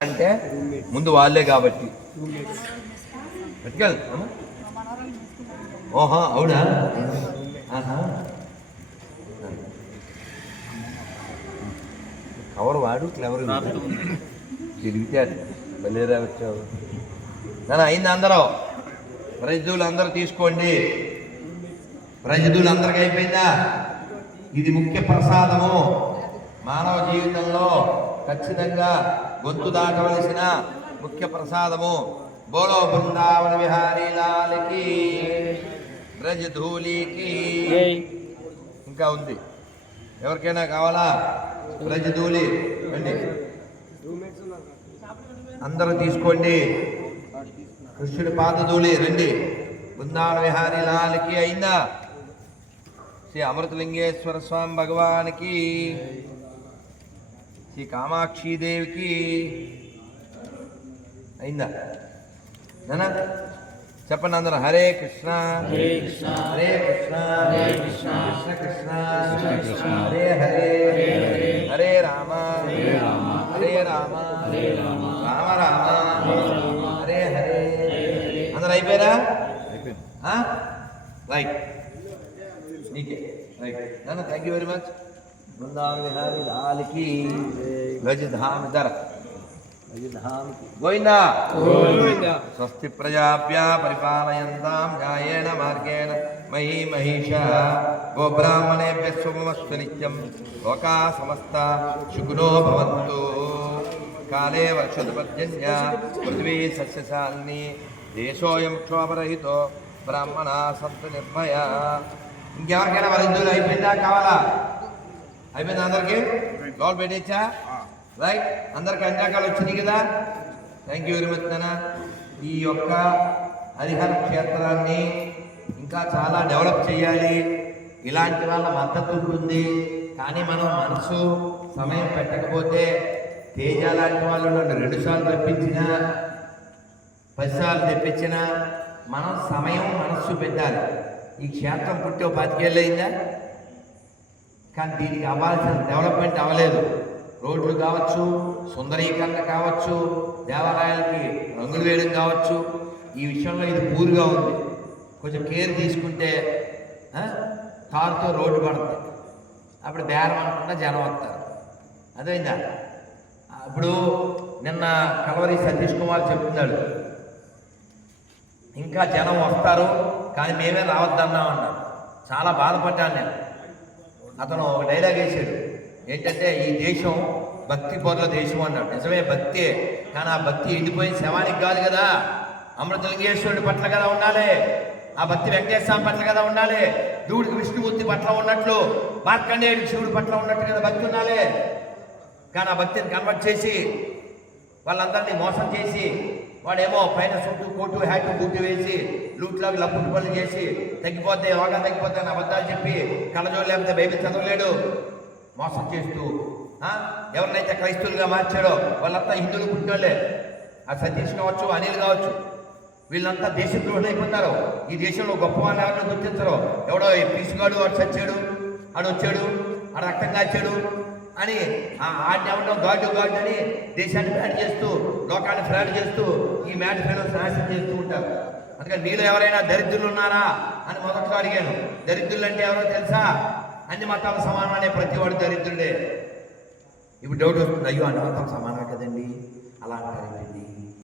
అంటే ముందు వాళ్ళే కాబట్టి. పట్టుకెళ్ ఓహా అవునా? కవర్ వాడు క్లవర్ తిరిగితే బలేరా వచ్చావు నాన్న అయింది అందరూ? ప్రజలు అందరూ తీసుకోండి. ప్రజలు అందరికి అయిపోయిందా? ఇది ముఖ్య ప్రసాదము. మానవ జీవితంలో ఖచ్చితంగా గొంతు దాటవలసిన ముఖ్య ప్రసాదము? బోలో బృందావన విహారీ లాలకి బ్రజధూలికి ఇంకా ఉంది. ఎవరికైనా కావాలా? బ్రజధూలి రండి. అందరూ తీసుకోండి. కృష్ణుడి పాదధూళి. రండి. బృందావన విహారీ లాలకి అయిందా? శ్రీ అమృతలింగేశ్వర స్వామి భగవానికి. శ్రీ కామాక్షి దేవికి. అయిందా? నానా చెప్పండి అందరూ. హరే కృష్ణ. హరే కృష్ణ. హరే కృష్ణ. హరే కృష్ణ. కృష్ణ కృష్ణ. కృష్ణ హరే హరే. హరే రామ. హరే రామ. హరే రామ. హరే రామ. రామ రామ. హరే హరే అందరూ అయిపోయారా? ఆ? రైట్. నీకే. రైట్. నాన్న thank you very much Brindavana Vihari లాల్కి గజధామ్ ధర గజధామ్ గోవిందా. స్వస్తి ప్రజాభ్యా పరిపాలయంతాం న్యాయేన మార్గేణ మహీ మహిష గోబ్రాహ్మణేభ్య శుభమస్తు నిత్యం. లోకా సమస్త శుకునో భవంతు. కాలే వర్షతు పర్జన్య పృథివీ సస్యశాలిని. దేశోయం క్షోభరహితో బ్రాహ్మణ సంతు నిర్భయ. ఇంకెవరికైనా హిందువులు అయిపోయిందా కావాలా? అయిపోయింది అందరికి? లోపల పెట్టేచ్చా? రైట్. అందరికి అన్ని వచ్చినాయి కదా? థ్యాంక్ యూ వెరీ మచ్ నాన్న. ఈ యొక్క హరిహర క్షేత్రాన్ని ఇంకా చాలా డెవలప్ చేయాలి. ఇలాంటి వాళ్ళ మద్దతు ఉంటుంది. కానీ మనం మనసు సమయం పెట్టకపోతే తేజ లాంటి వాళ్ళు రెండు సార్లు తెప్పించినా పదిసార్లు తెప్పించినా మనం సమయం మనస్సు పెట్టాలి. ఈ క్షేత్రం పుట్టి ఒక కానీ దీనికి అవ్వాల్సిన డెవలప్మెంట్ అవ్వలేదు. రోడ్లు కావచ్చు సుందరీకరణ కావచ్చు దేవాలయాలకి రంగులు వేయడం కావచ్చు ఈ విషయంలో ఇది పూర్గా ఉంది. కొంచెం కేర్ తీసుకుంటే కారుతో తారుతో రోడ్డు పడుతుంది. అప్పుడు బేరం అనుకుంటా జనం వస్తారు. అదేందా ఇప్పుడు నిన్న కలవరి సతీష్ కుమార్ చెప్తున్నాడు ఇంకా జనం వస్తారు కానీ మేమే రావద్దన్నాం చాలా బాధపడ్డాను నేను. అతను ఒక డైలాగ్ వేసాడు ఏంటంటే ఈ దేశం భక్తి పొరల దేశం అన్నాడు. నిజమే భక్తే. కానీ ఆ భక్తి ఎండిపోయిన శవానికి కాదు కదా. అమృతలింగేశ్వరుడి పట్ల కదా ఉండాలి. ఆ భక్తి వెంకటేశ్వర పట్ల కదా ఉండాలి. దూడికి విష్ణుమూర్తి పట్ల ఉన్నట్లు మార్కండేయుడికి శివుడి పట్ల ఉన్నట్టు కదా భక్తి ఉండాలి. కానీ ఆ భక్తిని కన్వర్ట్ చేసి వాళ్ళందరినీ మోసం చేసి వాడేమో పైన సుట్టు కోటు హ్యాటు బూటు వేసి లూట్లో లప్పుడు పనులు చేసి తగ్గిపోతే రోగం తగ్గిపోతే అని అబద్ధాలు చెప్పి కళ్ళజోడు లేకపోతే బైబిల్ చదవలేడు. మోసం చేస్తూ ఎవరినైతే క్రైస్తవులుగా మార్చాడో వాళ్ళంతా హిందువులు పుట్టినోళ్ళే. ఆ సతీష్ కావచ్చు అనిల్ కావచ్చు వీళ్ళంతా దేశద్రోహులు అయిపోతారు. ఈ దేశంలో గొప్ప వాళ్ళు ఎవరిని గుర్తించరు. ఎవడో పీసుగాడు వాడు చచ్చాడు ఆడు వచ్చాడు ఆడు రక్తం కాచాడు అని ఆ ఆడిని ఎవడో గాడు గాడు అని దేశాన్ని ఫ్రాడ్ చేస్తూ లోకాన్ని ఫ్రాడ్ చేస్తూ ఈ మ్యాట్ ఫెలోస్ నాశనం చేస్తూ ఉంటారు. అందుకని మీలో ఎవరైనా దరిద్రులు ఉన్నారా అని మొదట్లో అడిగాను. దరిద్రులు అంటే ఎవరో తెలుసా? అన్ని మతాల సమానం అనే ప్రతి వాడు దరిద్రుడే. ఇప్పుడు డౌట్ వస్తుంది అయ్యో అన్ని మతాలు సమానం కదండి? అలా అంటారు